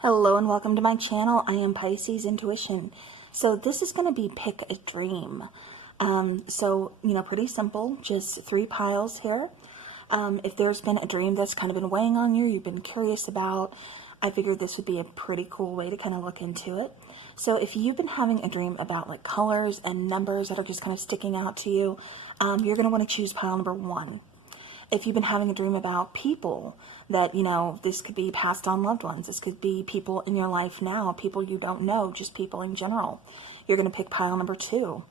Hello and welcome to my channel. I am Piscesintuition. So this is going to be pick a dream. Pretty simple, just 3 piles here. If there's been a dream that's kind of been weighing on you, you've been curious about, I figured this would be a pretty cool way to kind of look into it. So if you've been having a dream about like colors and numbers that are just kind of sticking out to you, you're going to want to choose pile number 1. If you've been having a dream about people that, this could be passed on loved ones. This could be people in your life now, people you don't know, just people in general. You're going to pick pile number 2.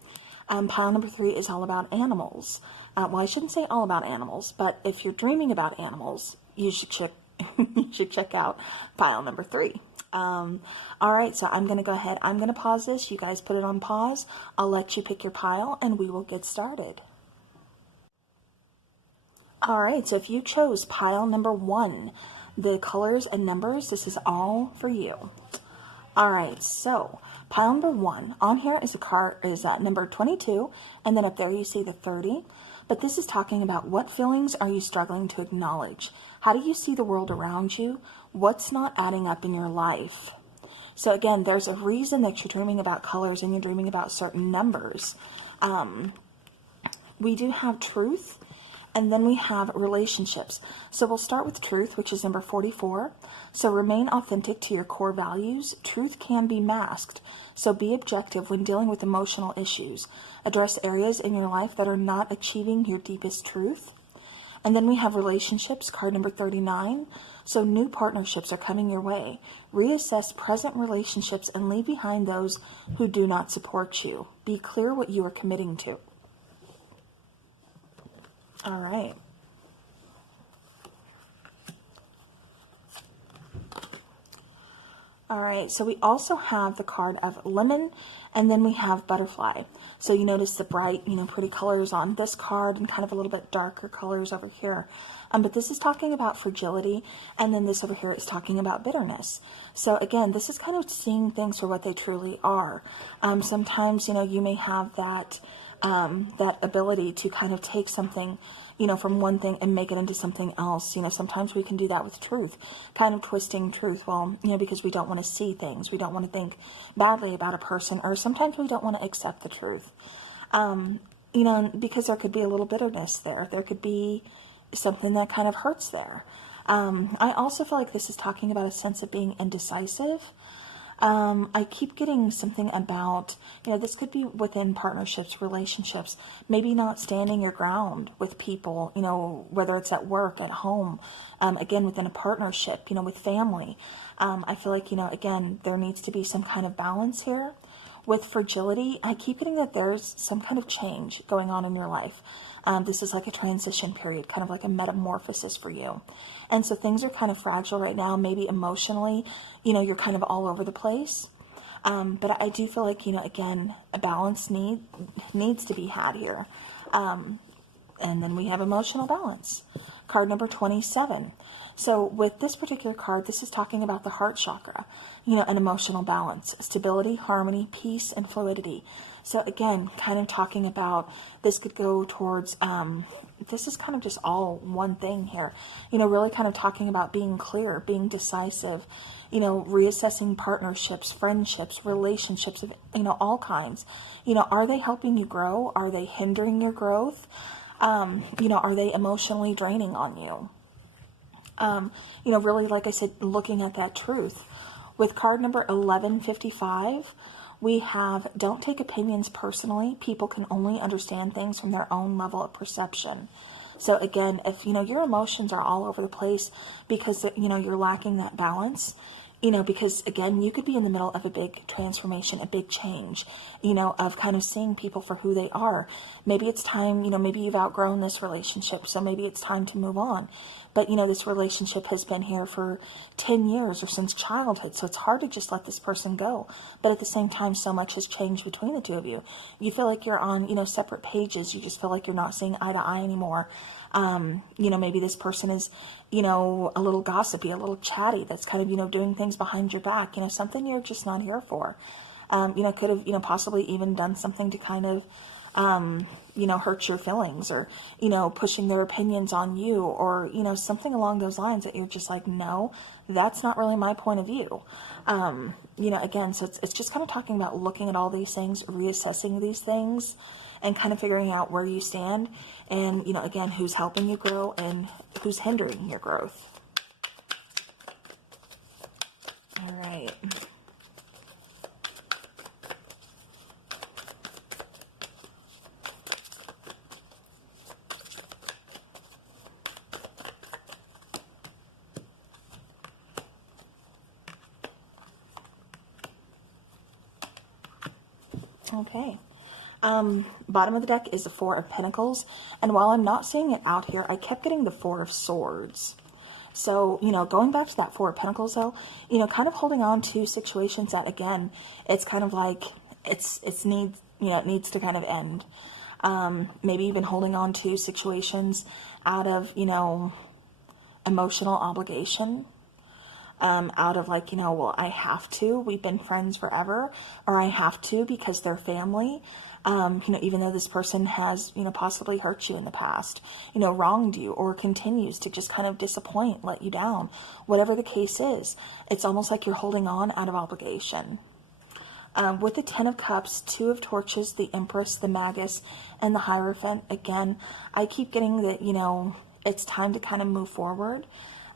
Pile number 3 is all about animals. Well, I shouldn't say all about animals, but if you're dreaming about animals, you should check out pile number 3. All right, so I'm going to go ahead. I'm going to pause this. You guys put it on pause. I'll let you pick your pile and we will get started. All right, so if you chose pile number 1, the colors and numbers, this is all for you. All right, so pile number 1, on here is number 22, and then up there you see the 30. But this is talking about what feelings are you struggling to acknowledge? How do you see the world around you? What's not adding up in your life? So again, there's a reason that you're dreaming about colors and you're dreaming about certain numbers. We do have truth. And then we have relationships. So we'll start with truth, which is number 44. So remain authentic to your core values. Truth can be masked. So be objective when dealing with emotional issues. Address areas in your life that are not achieving your deepest truth. And then we have relationships, card number 39. So new partnerships are coming your way. Reassess present relationships and leave behind those who do not support you. Be clear what you are committing to. All right. All right, so we also have the card of lemon, and then we have butterfly. So you notice the bright, pretty colors on this card and kind of a little bit darker colors over here. But this is talking about fragility, and then this over here is talking about bitterness. So again, this is kind of seeing things for what they truly are. Sometimes, you may have that ability to kind of take something, from one thing and make it into something else. Sometimes we can do that with truth, kind of twisting truth. Well, because we don't want to see things. We don't want to think badly about a person, or sometimes we don't want to accept the truth. Because there could be a little bitterness there. There could be something that kind of hurts there. I also feel like this is talking about a sense of being indecisive. I keep getting something about, this could be within partnerships, relationships, maybe not standing your ground with people, whether it's at work, at home, again, within a partnership, with family. I feel like, again, there needs to be some kind of balance here. With fragility, I keep getting that there's some kind of change going on in your life. This is like a transition period, kind of like a metamorphosis for you. And so things are kind of fragile right now, maybe emotionally, you're kind of all over the place. But I do feel like, again, a balance needs to be had here. And then we have emotional balance. Card number 27. So with this particular card, this is talking about the heart chakra, an emotional balance, stability, harmony, peace, and fluidity. So again, kind of talking about, this could go towards, this is kind of just all one thing here, really kind of talking about being clear, being decisive, reassessing partnerships, friendships, relationships of, all kinds. Are they helping you grow? Are they hindering your growth? Are they emotionally draining on you? Really, like I said, looking at that truth. With card number 1155, we have, don't take opinions personally. People can only understand things from their own level of perception. So again, if, your emotions are all over the place because, you're lacking that balance, because again, you could be in the middle of a big transformation, a big change, of kind of seeing people for who they are. Maybe it's time, maybe you've outgrown this relationship, so maybe it's time to move on. But, this relationship has been here for 10 years or since childhood, so it's hard to just let this person go. But at the same time, so much has changed between the two of you. You feel like you're on, separate pages. You just feel like you're not seeing eye to eye anymore. Maybe this person is, a little gossipy, a little chatty, that's kind of, doing things behind your back, something you're just not here for. Could have, possibly even done something to kind of, you know, hurt your feelings, or, you know, pushing their opinions on you, or, you know, something along those lines that you're just like, no, that's not really my point of view. You know, again, so it's just kind of talking about looking at all these things, reassessing these things, and kind of figuring out where you stand, and, you know, again, who's helping you grow and who's hindering your growth. All right. Okay. Bottom of the deck is the Four of Pentacles, and while I'm not seeing it out here, I kept getting the Four of Swords. So, you know, going back to that Four of Pentacles, though, you know, kind of holding on to situations that, again, it's kind of like it needs to kind of end. Maybe even holding on to situations out of, you know, emotional obligation. Out of like, you know, well, I have to, we've been friends forever, or I have to because they're family. You know, even though this person has, you know, possibly hurt you in the past, you know, wronged you, or continues to just kind of disappoint, let you down, whatever the case is, it's almost like you're holding on out of obligation. With the Ten of Cups, Two of Torches, the Empress, the Magus, and the Hierophant, again, I keep getting that, you know, it's time to kind of move forward.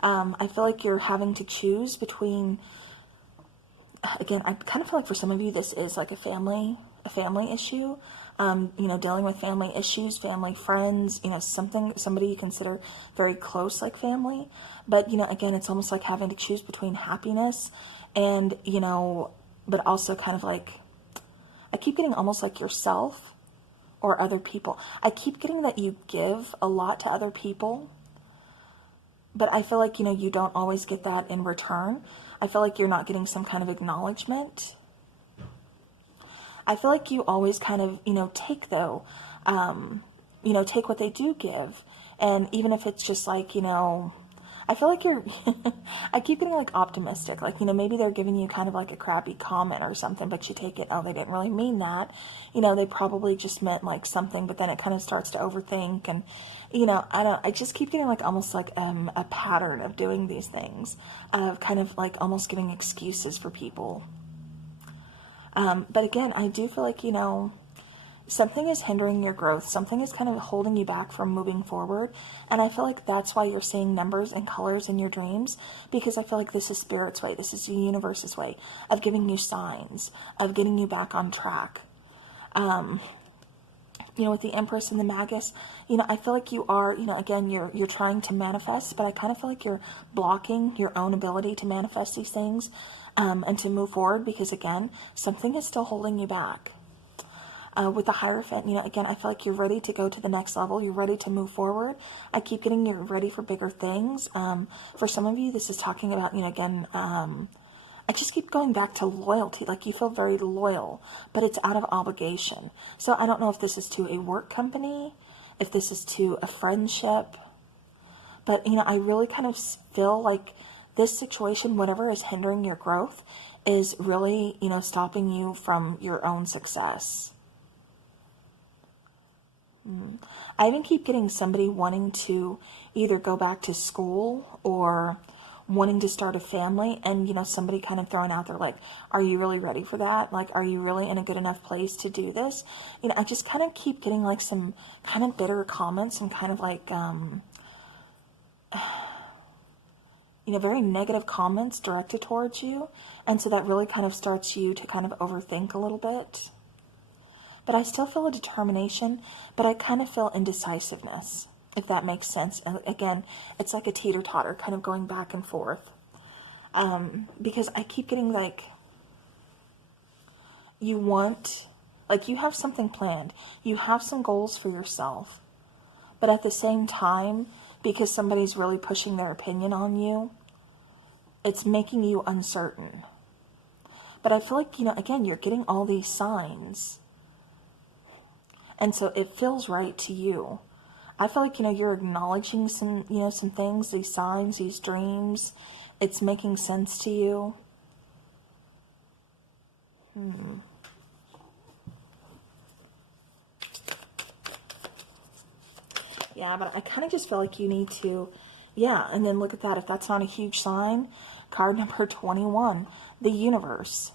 I feel like you're having to choose between, again, I kind of feel like for some of you, this is like a family issue, you know, dealing with family issues, family friends, you know, somebody you consider very close, like family. But, you know, again, it's almost like having to choose between happiness and, you know, but also kind of like, I keep getting almost like yourself or other people. I keep getting that you give a lot to other people, but I feel like, you know, you don't always get that in return. I feel like you're not getting some kind of acknowledgement. I feel like you always kind of, you know, take though, you know, take what they do give. And even if it's just like, you know, I feel like you're, I keep getting like optimistic, like, you know, maybe they're giving you kind of like a crappy comment or something, but you take it, oh, they didn't really mean that. You know, they probably just meant like something, but then it kind of starts to overthink. And, you know, I just keep getting like almost like a pattern of doing these things, of kind of like almost giving excuses for people. But again, I do feel like, you know, something is hindering your growth. Something is kind of holding you back from moving forward. And I feel like that's why you're seeing numbers and colors in your dreams, because I feel like this is Spirit's way. This is the universe's way of giving you signs, of getting you back on track. You know, with the Empress and the Magus, you know, I feel like you are, you know, again, you're trying to manifest, but I kind of feel like you're blocking your own ability to manifest these things, and to move forward, because again, something is still holding you back. With the Hierophant, you know, again, I feel like you're ready to go to the next level. You're ready to move forward. I keep getting you're ready for bigger things. For some of you, this is talking about, you know, again, I just keep going back to loyalty. Like you feel very loyal, but it's out of obligation. So I don't know if this is to a work company, if this is to a friendship, but, you know, I really kind of feel like this situation, whatever is hindering your growth, is really, you know, stopping you from your own success. I even keep getting somebody wanting to either go back to school or wanting to start a family, and, you know, somebody kind of throwing out there like, are you really ready for that? Like, are you really in a good enough place to do this? You know, I just kind of keep getting like some kind of bitter comments and kind of like, you know, very negative comments directed towards you. And so that really kind of starts you to kind of overthink a little bit. But I still feel a determination, but I kind of feel indecisiveness, if that makes sense. And again, it's like a teeter-totter, kind of going back and forth. Because I keep getting like, you want, like you have something planned. You have some goals for yourself. But at the same time, because somebody's really pushing their opinion on you, it's making you uncertain. But I feel like, you know, again, you're getting all these signs. And so it feels right to you. I feel like, you know, you're acknowledging some, you know, some things, these signs, these dreams. It's making sense to you. Yeah, but I kind of just feel like you need to, yeah, and then look at that. If that's not a huge sign, card number 21, the universe.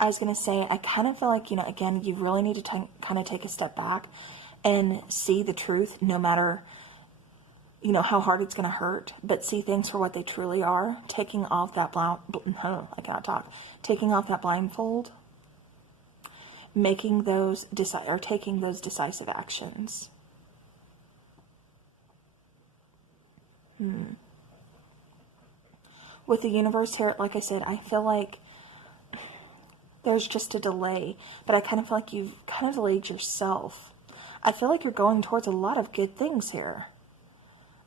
I was going to say, I kind of feel like, you know, again, you really need to kind of take a step back and see the truth, no matter, you know, how hard it's going to hurt, but see things for what they truly are. Taking off that taking off that blindfold, making those taking those decisive actions. With the universe here, like I said, I feel like there's just a delay, but I kind of feel like you've kind of delayed yourself. I feel like you're going towards a lot of good things here.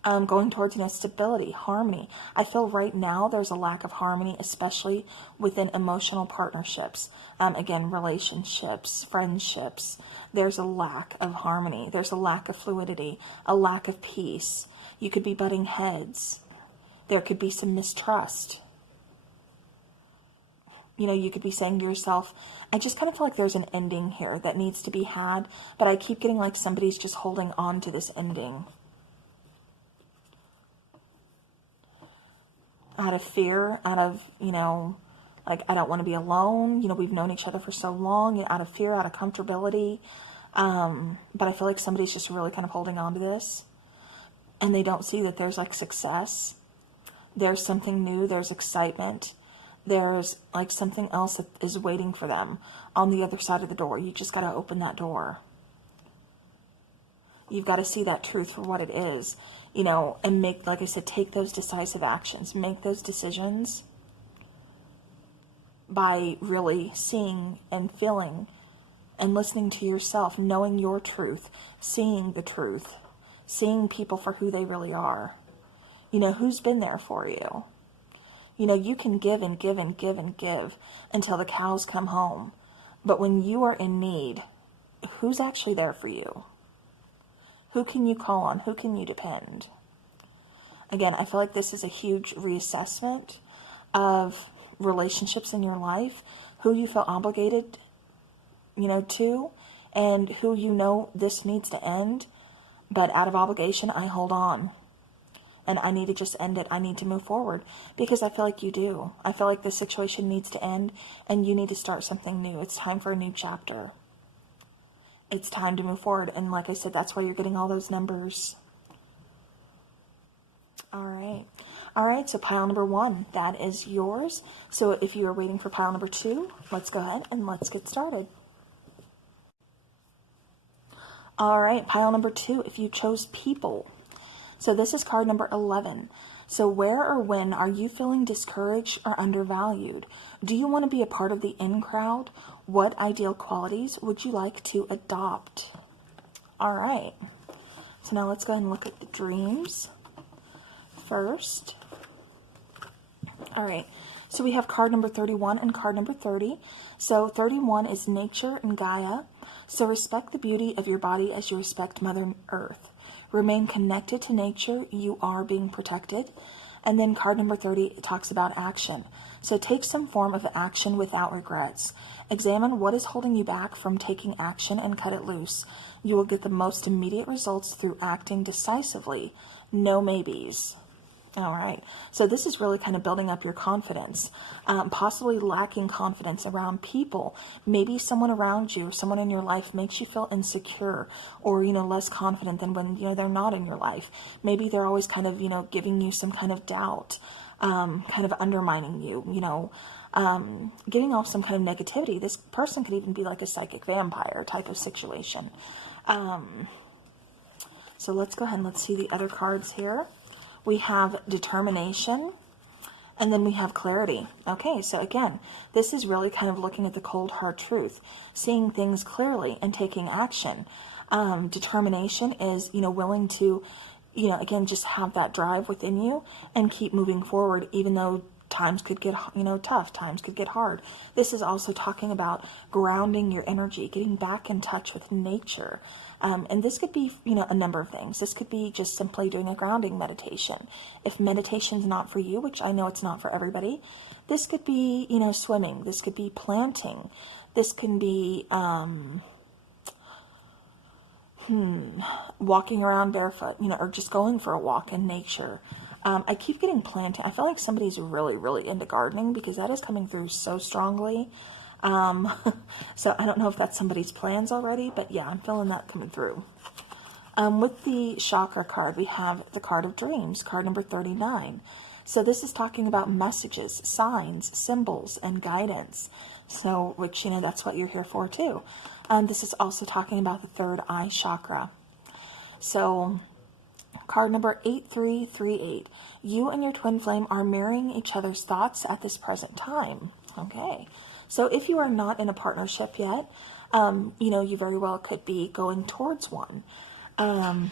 Going towards, you know, stability, harmony. I feel right now there's a lack of harmony, especially within emotional partnerships. Again, relationships, friendships. There's a lack of harmony. There's a lack of fluidity, a lack of peace. You could be butting heads. There could be some mistrust. You know, you could be saying to yourself, I just kind of feel like there's an ending here that needs to be had, but I keep getting like somebody's just holding on to this ending. Out of fear, out of, you know, like, I don't want to be alone. You know, we've known each other for so long, out of fear, out of comfortability. But I feel like somebody's just really kind of holding on to this. And they don't see that there's like success. There's something new. There's excitement. There's like something else that is waiting for them on the other side of the door. You just got to open that door. You've got to see that truth for what it is, you know, and make, like I said, take those decisive actions, make those decisions by really seeing and feeling and listening to yourself, knowing your truth, seeing the truth, seeing people for who they really are. You know, who's been there for you? You know, you can give and give and give and give until the cows come home. But when you are in need, who's actually there for you? Who can you call on? Who can you depend? Again, I feel like this is a huge reassessment of relationships in your life, who you feel obligated, you know, to, and who you know this needs to end, but out of obligation, I hold on. And I need to just end it. I need to move forward because I feel like you do. I feel like the situation needs to end and you need to start something new. It's time for a new chapter. It's time to move forward. And like I said, that's why you're getting all those numbers. All right. All right. So pile number 1, that is yours. So if you are waiting for pile number 2, let's go ahead and let's get started. All right. Pile number 2, if you chose people. So this is card number 11. So where or when are you feeling discouraged or undervalued? Do you want to be a part of the in crowd? What ideal qualities would you like to adopt? All right. So now let's go ahead and look at the dreams first. All right. So we have card number 31 and card number 30. So 31 is nature and Gaia. So respect the beauty of your body as you respect Mother Earth. Remain connected to nature. You are being protected. And then card number 30 talks about action. So take some form of action without regrets. Examine what is holding you back from taking action and cut it loose. You will get the most immediate results through acting decisively. No maybes. All right. So this is really kind of building up your confidence, possibly lacking confidence around people. Maybe someone around you, someone in your life makes you feel insecure or, you know, less confident than when, you know, they're not in your life. Maybe they're always kind of, you know, giving you some kind of doubt, kind of undermining you, you know, giving off some kind of negativity. This person could even be like a psychic vampire type of situation. So let's go ahead and let's see the other cards here. We have determination, and then we have clarity. Okay, so again, this is really kind of looking at the cold, hard truth, seeing things clearly and taking action. Determination is, you know, willing to, you know, again, just have that drive within you and keep moving forward, even though times could get, you know, tough, times could get hard. This is also talking about grounding your energy, getting back in touch with nature. And this could be, you know, a number of things. This could be just simply doing a grounding meditation. If meditation's not for you, which I know it's not for everybody, this could be, you know, swimming. This could be planting. This can be, walking around barefoot, or just going for a walk in nature. I keep getting planting. I feel like somebody's really, really into gardening because that is coming through so strongly. So I don't know if that's somebody's plans already, but yeah, I'm feeling that coming through. With the chakra card, we have the card of dreams, card number 39. So this is talking about messages, signs, symbols, and guidance. So, which, that's what you're here for too. This is also talking about the third eye chakra. So, card number 8338. You and your twin flame are mirroring each other's thoughts at this present time. Okay. So if you are not in a partnership yet, you very well could be going towards one.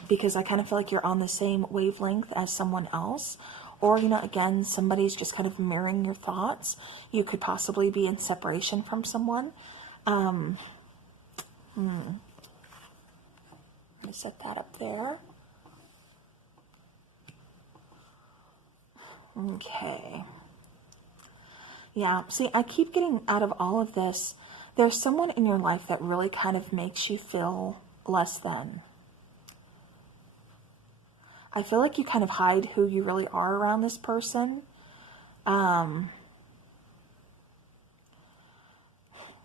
Because I kind of feel like you're on the same wavelength as someone else. Or, again, somebody's just kind of mirroring your thoughts. You could possibly be in separation from someone. Let me set that up there. Okay. Yeah, see, I keep getting out of all of this, there's someone in your life that really kind of makes you feel less than. I feel like you kind of hide who you really are around this person.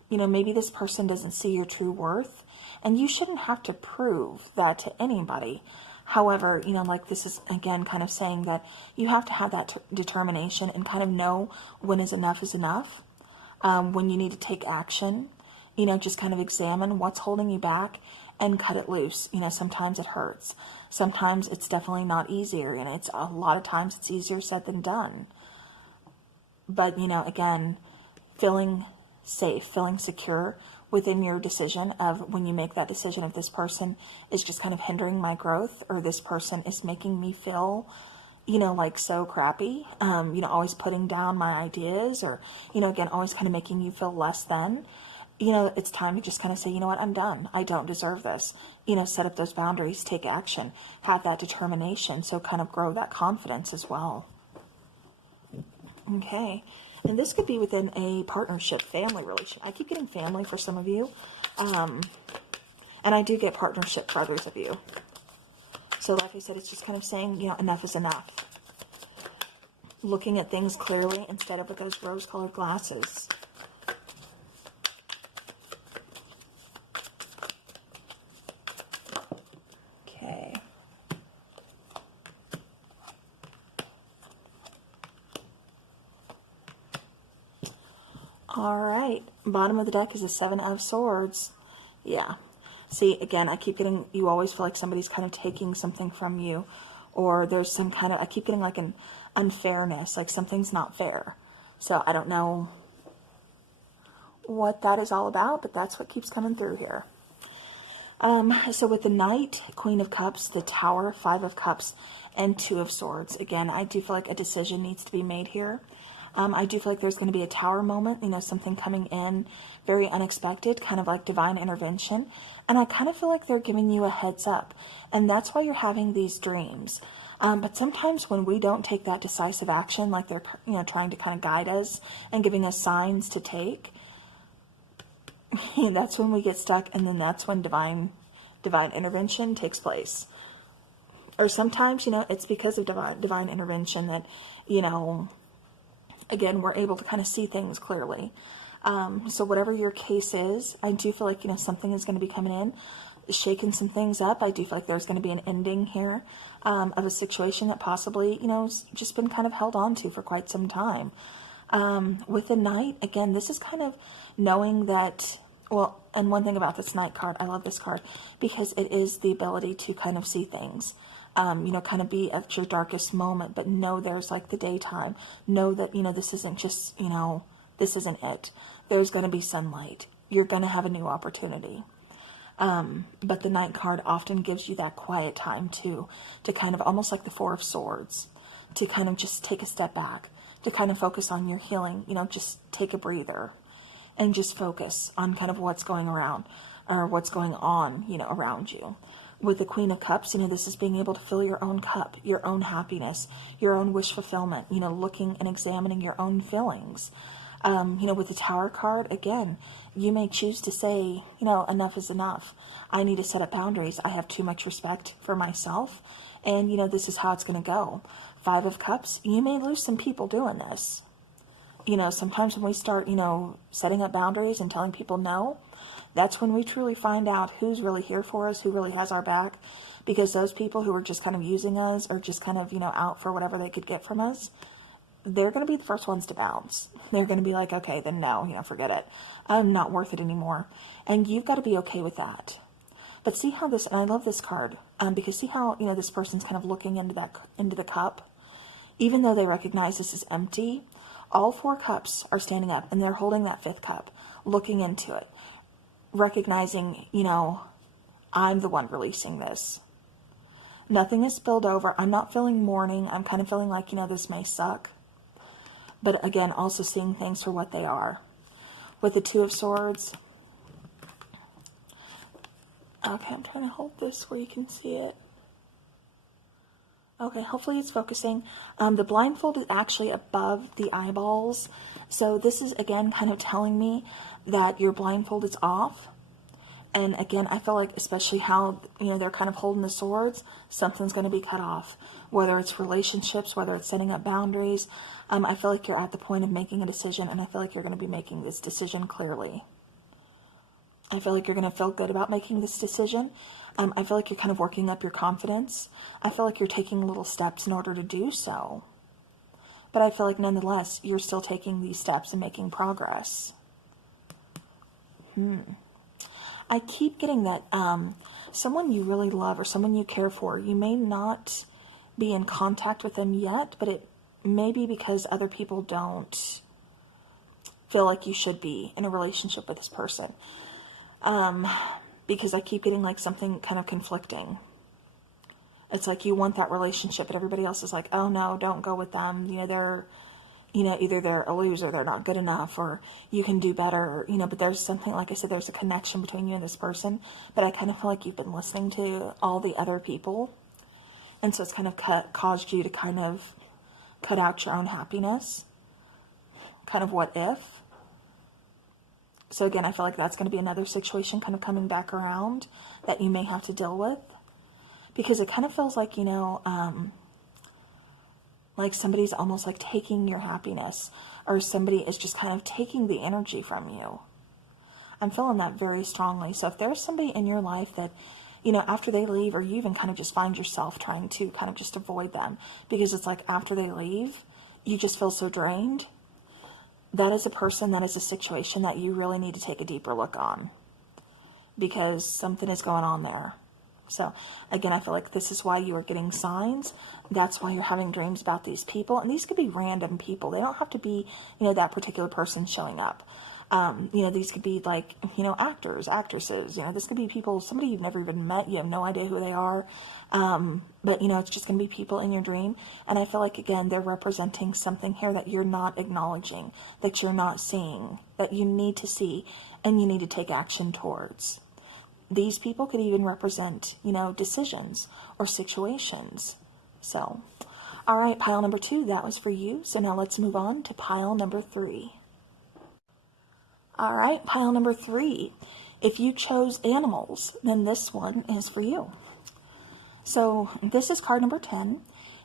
Maybe this person doesn't see your true worth, and you shouldn't have to prove that to anybody. However, like this is, again, kind of saying that you have to have that determination and kind of know when is enough, when you need to take action, just kind of examine what's holding you back and cut it loose. Sometimes it hurts. Sometimes it's definitely not easier, and it's a lot of times it's easier said than done. But, again, feeling safe, feeling secure within your decision of when you make that decision, if this person is just kind of hindering my growth, or this person is making me feel, like so crappy, always putting down my ideas, or, again, always kind of making you feel less than, it's time to just kind of say, what, I'm done. I don't deserve this. Set up those boundaries, take action, have that determination. So kind of grow that confidence as well. Okay. And this could be within a partnership, family relationship. I keep getting family for some of you. And I do get partnership for others of you. So like I said, it's just kind of saying, enough is enough. Looking at things clearly instead of with those rose-colored glasses. Okay. All right. Bottom of the deck is a 7 of Swords. Yeah. See, again, I keep getting, you always feel like somebody's kind of taking something from you, or there's some kind of, I keep getting like an unfairness, like something's not fair. So I don't know what that is all about, but that's what keeps coming through here. So with the Knight, Queen of Cups, the Tower, 5 of Cups, and 2 of Swords, again, I do feel like a decision needs to be made here. I do feel like there's going to be a tower moment, something coming in very unexpected, kind of like divine intervention. And I kind of feel like they're giving you a heads up. And that's why you're having these dreams. But sometimes when we don't take that decisive action, like they're, trying to kind of guide us and giving us signs to take, that's when we get stuck. And then that's when divine intervention takes place. Or sometimes, it's because of divine intervention that, again, we're able to kind of see things clearly. So whatever your case is, I do feel like, something is going to be coming in, shaking some things up. I do feel like there's going to be an ending here of a situation that possibly, just been kind of held on to for quite some time. With the Knight, again, this is kind of knowing that, well, and one thing about this Knight card, I love this card because it is the ability to kind of see things. Kind of be at your darkest moment, but know there's like the daytime. Know that, this isn't just, this isn't it. There's going to be sunlight. You're going to have a new opportunity. But the Knight card often gives you that quiet time too, to kind of almost like the 4 of Swords, to kind of just take a step back, to kind of focus on your healing, just take a breather and just focus on kind of what's going around or what's going on, around you. With the Queen of Cups, this is being able to fill your own cup, your own happiness, your own wish fulfillment, looking and examining your own feelings. With the Tower card, again, you may choose to say, enough is enough. I need to set up boundaries. I have too much respect for myself, and, this is how it's going to go. Five of Cups, you may lose some people doing this. Sometimes when we start, setting up boundaries and telling people no, that's when we truly find out who's really here for us, who really has our back. Because those people who are just kind of using us or just kind of, out for whatever they could get from us, they're going to be the first ones to bounce. They're going to be like, okay, then no, forget it. I'm not worth it anymore. And you've got to be okay with that. But see how this, and I love this card, because see how, this person's kind of looking into the cup. Even though they recognize this is empty, all four cups are standing up and they're holding that fifth cup, looking into it, recognizing, I'm the one releasing this. Nothing is spilled over. I'm not feeling mourning. I'm kind of feeling like, this may suck. But again, also seeing things for what they are. With the Two of Swords. Okay, I'm trying to hold this where you can see it. Okay, hopefully it's focusing. The blindfold is actually above the eyeballs. So this is, again, kind of telling me that your blindfold is off. And again, I feel like, especially how, they're kind of holding the swords, something's going to be cut off. Whether it's relationships, whether it's setting up boundaries. I feel like you're at the point of making a decision, and I feel like you're going to be making this decision clearly. I feel like you're going to feel good about making this decision. I feel like you're kind of working up your confidence. I feel like you're taking little steps in order to do so. But I feel like, nonetheless, you're still taking these steps and making progress. I keep getting that someone you really love or someone you care for, you may not be in contact with them yet, but it may be because other people don't feel like you should be in a relationship with this person. Because I keep getting like something kind of conflicting. It's like you want that relationship, but everybody else is like, oh no, don't go with them. They're, either they're a loser, they're not good enough, or you can do better, but there's something, like I said, there's a connection between you and this person, but I kind of feel like you've been listening to all the other people, and so it's kind of caused you to kind of cut out your own happiness, kind of what if. So again, I feel like that's going to be another situation kind of coming back around that you may have to deal with, because it kind of feels like, like somebody's almost like taking your happiness, or somebody is just kind of taking the energy from you. I'm feeling that very strongly. So if there's somebody in your life that, after they leave, or you even kind of just find yourself trying to kind of just avoid them, because it's like after they leave, you just feel so drained. That is a person, that is a situation that you really need to take a deeper look on, because something is going on there. So again, I feel like this is why you are getting signs. That's why you're having dreams about these people. And these could be random people. They don't have to be, that particular person showing up. These could be like, actors, actresses. This could be people, somebody you've never even met. You have no idea who they are. But, it's just going to be people in your dream. And I feel like, again, they're representing something here that you're not acknowledging, that you're not seeing, that you need to see, and you need to take action towards. These people could even represent, decisions or situations. So, all right, pile number 2, that was for you. So now let's move on to pile number 3. All right, pile number 3. If you chose animals, then this one is for you. So this is card number 10.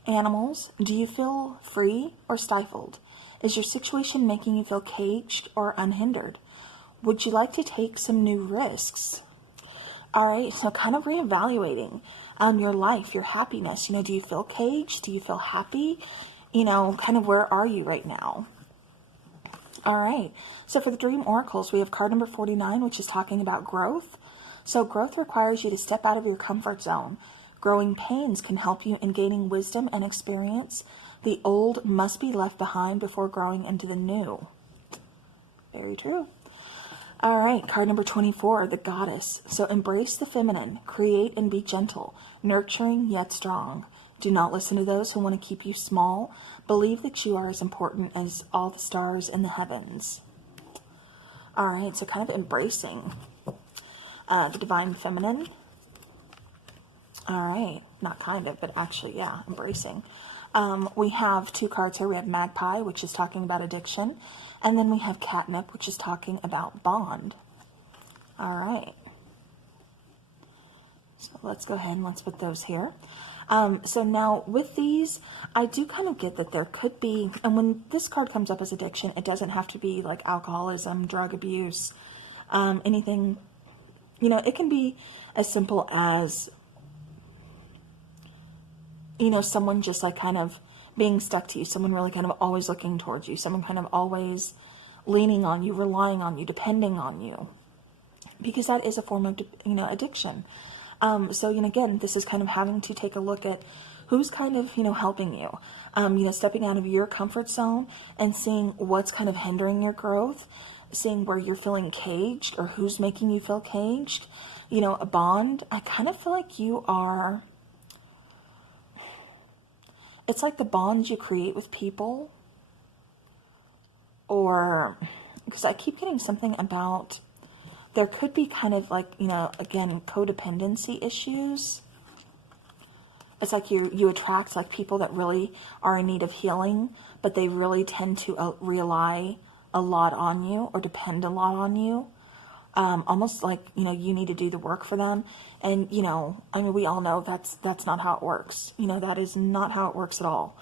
Animals, do you feel free or stifled? Is your situation making you feel caged or unhindered? Would you like to take some new risks? All right, so kind of reevaluating your life, your happiness. Do you feel caged? Do you feel happy? Kind of where are you right now? All right, so for the Dream Oracles, we have card number 49, which is talking about growth. So growth requires you to step out of your comfort zone. Growing pains can help you in gaining wisdom and experience. The old must be left behind before growing into the new. Very true. All right, card number 24, the Goddess. So embrace the feminine, create and be gentle, nurturing yet strong. Do not listen to those who want to keep you small. Believe that you are as important as all the stars in the heavens. All right, so kind of embracing the divine feminine. All right, not kind of, but actually, yeah, embracing. We have 2 cards here. We have Magpie, which is talking about addiction. And then we have catnip, which is talking about bond. All right. So let's go ahead and let's put those here. So now with these, I do kind of get that there could be, and when this card comes up as addiction, it doesn't have to be like alcoholism, drug abuse, anything, you know, it can be as simple as, you know, someone just like kind of being stuck to you, someone really kind of always looking towards you, someone kind of always leaning on you, relying on you, depending on you, because that is a form of, you know, addiction. So, you know, again, this is kind of having to take a look at who's kind of, you know, helping you, you know, stepping out of your comfort zone and seeing what's kind of hindering your growth, seeing where you're feeling caged or who's making you feel caged, you know, a bond. I kind of feel like you are, it's like the bonds you create with people, or, because I keep getting something about, there could be kind of like, you know, again, codependency issues. It's like you attract like people that really are in need of healing, but they really tend to rely a lot on you or depend a lot on you. Almost like, you know, you need to do the work for them. And, you know, I mean, we all know that's not how it works. You know, that is not how it works at all.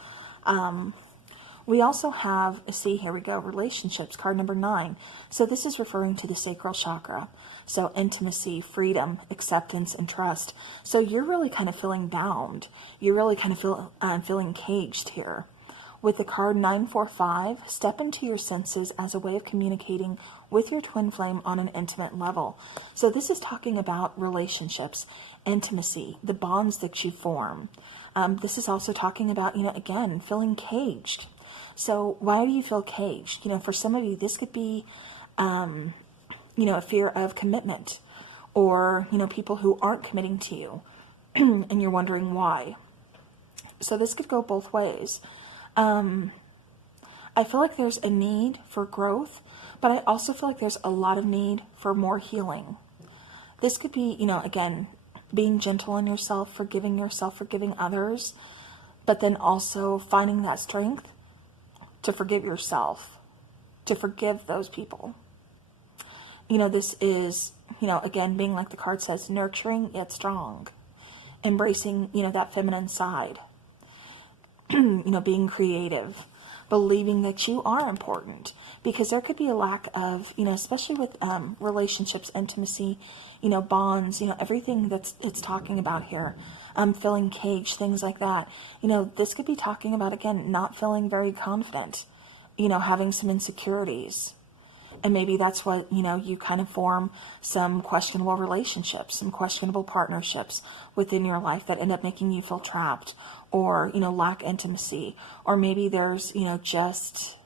We also have, see, here we go, relationships, card number 9. So this is referring to the sacral chakra. So intimacy, freedom, acceptance, and trust. So you're really kind of feeling bound. You're really kind of feeling caged here. With the card 945, step into your senses as a way of communicating with your twin flame on an intimate level. So this is talking about relationships, intimacy, the bonds that you form. This is also talking about, you know, again, feeling caged. So why do you feel caged? You know, for some of you, this could be, you know, a fear of commitment, or, you know, people who aren't committing to you and you're wondering why. So this could go both ways. I feel like there's a need for growth, but I also feel like there's a lot of need for more healing. This could be, you know, again, being gentle on yourself, forgiving others, but then also finding that strength to forgive yourself, to forgive those people. You know, this is, you know, again, being like the card says, nurturing yet strong, embracing, you know, that feminine side, you know, being creative, believing that you are important, because there could be a lack of, you know, especially with relationships, intimacy, you know, bonds, you know, everything it's talking about here, feeling caged, things like that. You know, this could be talking about, again, not feeling very confident, you know, having some insecurities. And maybe that's what, you know, you kind of form some questionable relationships, some questionable partnerships within your life that end up making you feel trapped, or, you know, lack intimacy. Or maybe there's, you know, just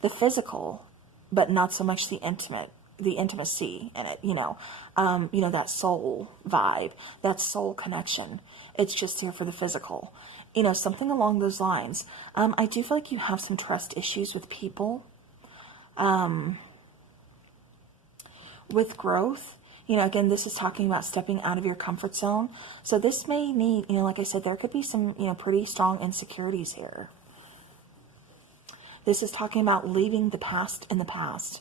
the physical, but not so much the intimacy in it, you know, that soul vibe, that soul connection. It's just here for the physical, you know, something along those lines. I do feel like you have some trust issues with people. With growth, you know, again, this is talking about stepping out of your comfort zone. So this may need, you know, like I said, there could be some, you know, pretty strong insecurities here. This is talking about leaving the past in the past,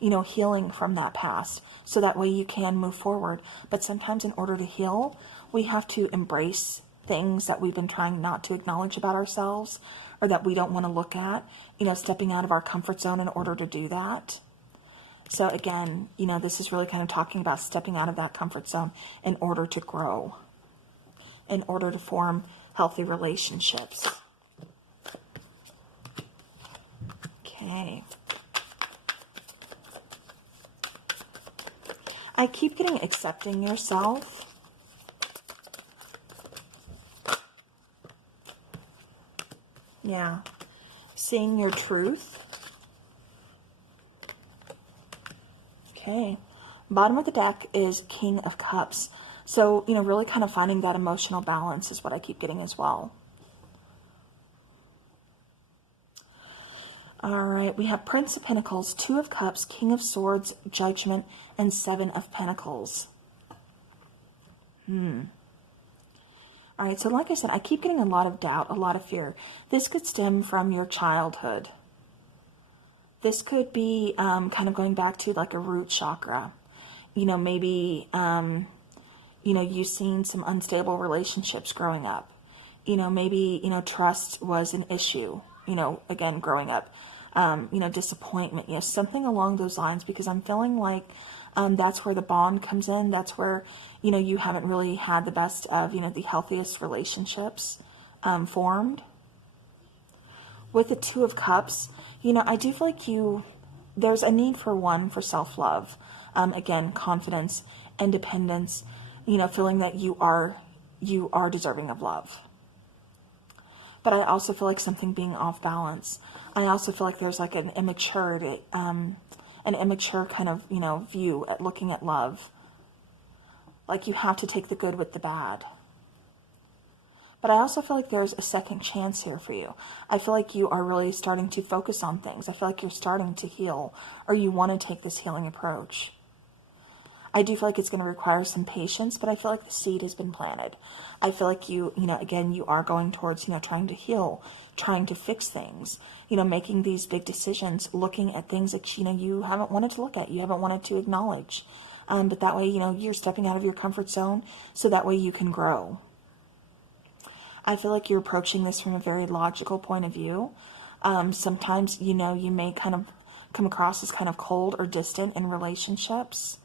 you know, healing from that past, so that way you can move forward. But sometimes in order to heal, we have to embrace things that we've been trying not to acknowledge about ourselves, or that we don't want to look at, you know, stepping out of our comfort zone in order to do that. So again, you know, this is really kind of talking about stepping out of that comfort zone in order to grow, in order to form healthy relationships. Okay. I keep getting accepting yourself. Yeah. Seeing your truth. Okay. Bottom of the deck is King of Cups. So, you know, really kind of finding that emotional balance is what I keep getting as well. All right, we have Prince of Pentacles, 2 of Cups, King of Swords, Judgment, and 7 of Pentacles. All right, so like I said, I keep getting a lot of doubt, a lot of fear. This could stem from your childhood. This could be kind of going back to like a root chakra. You know, maybe, you know, you've seen some unstable relationships growing up. You know, maybe, you know, trust was an issue, you know, again, growing up. You know, disappointment, you know, something along those lines, because I'm feeling like that's where the bond comes in. That's where, you know, you haven't really had the best of, you know, the healthiest relationships formed. With the Two of Cups, you know, I do feel like there's a need for self-love. Again, confidence, independence, you know, feeling that you are deserving of love. But I also feel like something being off balance. I also feel like there's like an immature kind of, you know, view at looking at love. Like you have to take the good with the bad. But I also feel like there's a second chance here for you. I feel like you are really starting to focus on things. I feel like you're starting to heal, or you want to take this healing approach. I do feel like it's going to require some patience, but I feel like the seed has been planted. I feel like you know, again, you are going towards, you know, trying to heal, trying to fix things, you know, making these big decisions, looking at things that, you know, you haven't wanted to look at, you haven't wanted to acknowledge. But that way, you know, you're stepping out of your comfort zone so that way you can grow. I feel like you're approaching this from a very logical point of view. Sometimes, you know, you may kind of come across as kind of cold or distant in relationships.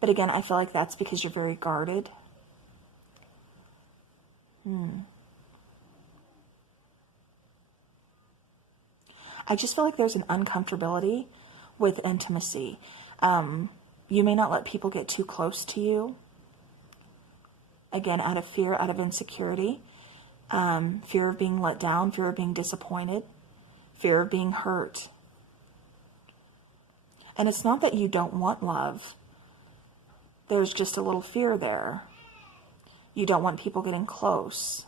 But again, I feel like that's because you're very guarded. I just feel like there's an uncomfortability with intimacy. You may not let people get too close to you. Again, out of fear, out of insecurity, fear of being let down, fear of being disappointed, fear of being hurt. And it's not that you don't want love. There's just a little fear there. You don't want people getting close.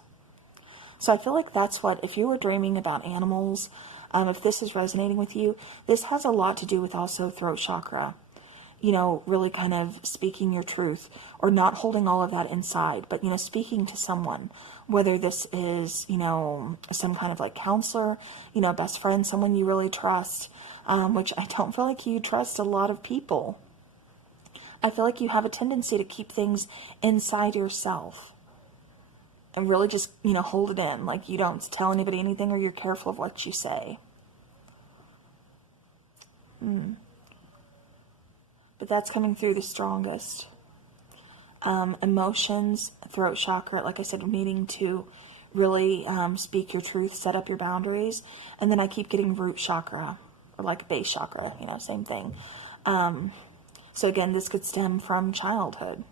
So I feel like that's what, if you were dreaming about animals, if this is resonating with you, this has a lot to do with also throat chakra. You know, really kind of speaking your truth, or not holding all of that inside, but, you know, speaking to someone, whether this is, you know, some kind of like counselor, you know, best friend, someone you really trust, which I don't feel like you trust a lot of people. I feel like you have a tendency to keep things inside yourself and really just, you know, hold it in. Like you don't tell anybody anything, or you're careful of what you say. But that's coming through the strongest. Emotions, throat chakra, like I said, needing to really speak your truth, set up your boundaries. And then I keep getting root chakra, or like base chakra, you know, same thing. So again, this could stem from childhood.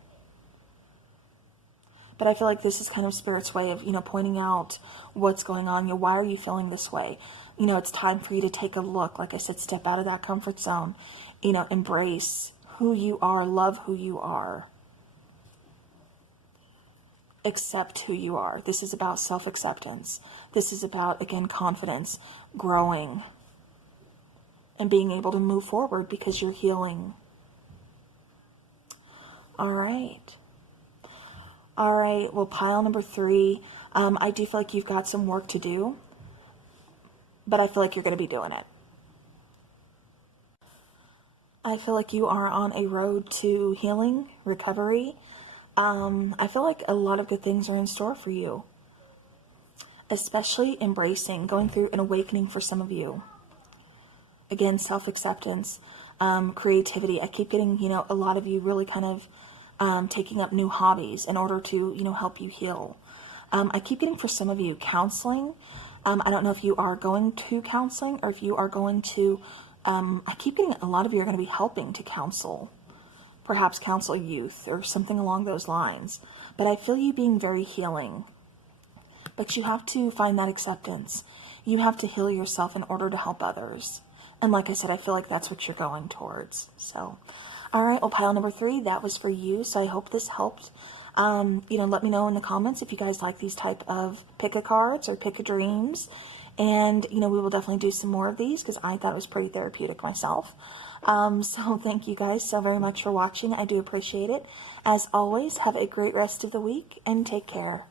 But I feel like this is kind of Spirit's way of, you know, pointing out what's going on. You know, why are you feeling this way? You know, it's time for you to take a look. Like I said, step out of that comfort zone. You know, embrace who you are, love who you are. Accept who you are. This is about self-acceptance. This is about, again, confidence, growing, and being able to move forward because you're healing. All right. Well, pile number 3. I do feel like you've got some work to do, but I feel like you're going to be doing it. I feel like you are on a road to healing, recovery. I feel like a lot of good things are in store for you, especially embracing, going through an awakening for some of you. Again, self-acceptance, creativity. I keep getting, you know, a lot of you really kind of taking up new hobbies in order to, you know, help you heal. I keep getting for some of you counseling. I don't know if you are going to counseling or if you are going to, I keep getting a lot of you are going to be helping to counsel, perhaps counsel youth or something along those lines. But I feel you being very healing. But you have to find that acceptance. You have to heal yourself in order to help others. And like I said, I feel like that's what you're going towards. So, all right, well, pile number 3, that was for you. So I hope this helped. You know, let me know in the comments if you guys like these type of pick-a-cards or pick-a-dreams. And, you know, we will definitely do some more of these because I thought it was pretty therapeutic myself. So thank you guys so very much for watching. I do appreciate it. As always, have a great rest of the week and take care.